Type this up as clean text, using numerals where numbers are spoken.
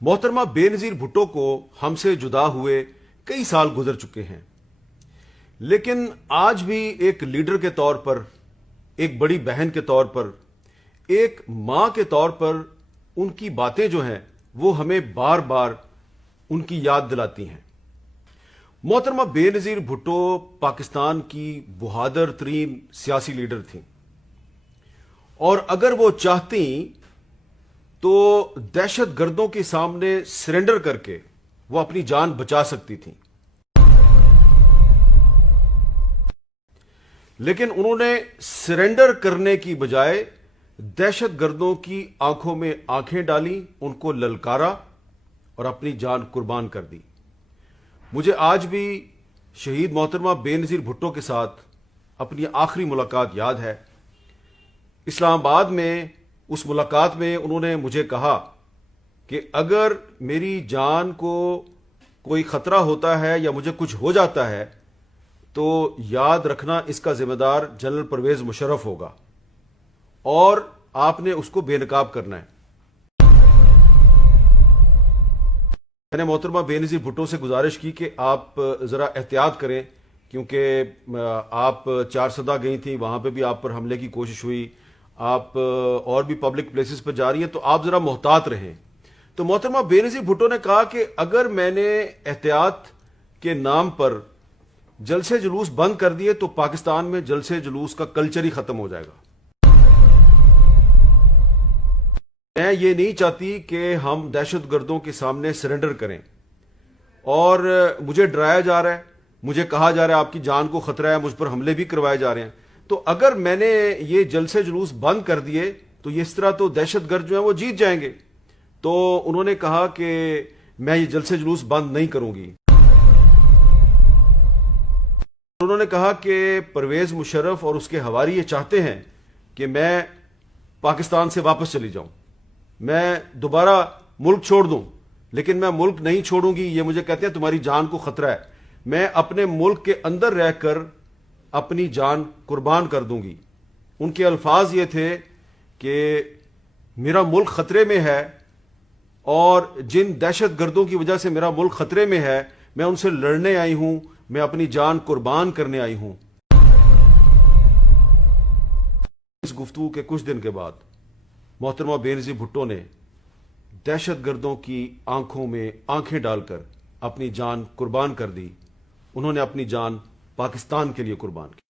मोहतरमा बेनजीर भुट्टो को हमसे जुदा हुए कई साल गुजर चुके हैं, लेकिन आज भी एक लीडर के तौर पर, एक बड़ी बहन के तौर पर, एक मां के तौर पर उनकी बातें जो हैं वो हमें बार बार उनकी याद दिलाती हैं। मोहतरमा बेनजीर भुट्टो पाकिस्तान की बहादुर तरीन सियासी लीडर थीं और अगर वो चाहती तो दहशत गर्दों के सामने सरेंडर करके वो अपनी जान बचा सकती थीं, लेकिन उन्होंने सरेंडर करने की बजाय दहशत गर्दों की आंखों में आंखें डाली, उनको ललकारा और अपनी जान कुर्बान कर दी। मुझे आज भी शहीद मोहतरमा बेनजीर भुट्टो के साथ अपनी आखिरी मुलाकात याद है। इस्लामाबाद में उस मुलाकात में उन्होंने मुझे कहा कि अगर मेरी जान को कोई खतरा होता है या मुझे कुछ हो जाता है तो याद रखना इसका जिम्मेदार जनरल परवेज मुशर्रफ होगा और आपने उसको बेनकाब करना है। मैंने मोहतरमा बेनजीर भुट्टो से गुजारिश की कि आप जरा एहतियात करें, क्योंकि आप चारसदा गई थी, वहां पे भी आप पर हमले की कोशिश हुई, आप और भी पब्लिक प्लेसेस पर जा रही हैं, तो आप जरा मोहतात रहें। तो मोहतरमा बेनजीर भुट्टो ने कहा कि अगर मैंने एहतियात के नाम पर जलसे जुलूस बंद कर दिए तो पाकिस्तान में जलसे जुलूस का कल्चर ही खत्म हो जाएगा। मैं ये नहीं चाहती कि हम दहशत गर्दों के सामने सरेंडर करें और मुझे डराया जा रहा है, मुझे कहा जा रहा है आपकी जान को खतरा है, मुझ पर हमले भी करवाए जा रहे हैं। तो अगर मैंने ये जलसे जुलूस बंद कर दिए तो इस तरह तो दहशत गर्द जो है वो जीत जाएंगे। तो उन्होंने कहा कि मैं ये जलसे जुलूस बंद नहीं करूंगी। उन्होंने कहा कि परवेज मुशर्रफ और उसके हवारी ये चाहते हैं कि मैं पाकिस्तान से वापस चली जाऊं, मैं दोबारा मुल्क छोड़ दूं, लेकिन मैं मुल्क नहीं छोड़ूंगी। ये मुझे कहते हैं तुम्हारी जान को खतरा है, मैं अपने मुल्क के अंदर रहकर अपनी जान कुर्बान कर दूंगी। उनके अल्फाज ये थे कि मेरा मुल्क खतरे में है और जिन दहशत गर्दों की वजह से मेरा मुल्क खतरे में है मैं उनसे लड़ने आई हूं, मैं अपनी जान कुर्बान करने आई हूं। इस गुफ्तगू के कुछ दिन के बाद मोहतरमा बेनजीर भुट्टो ने दहशत गर्दों की आंखों में आंखें डालकर अपनी जान कुर्बान कर दी। उन्होंने अपनी जान पाकिस्तान के लिए कुर्बान की।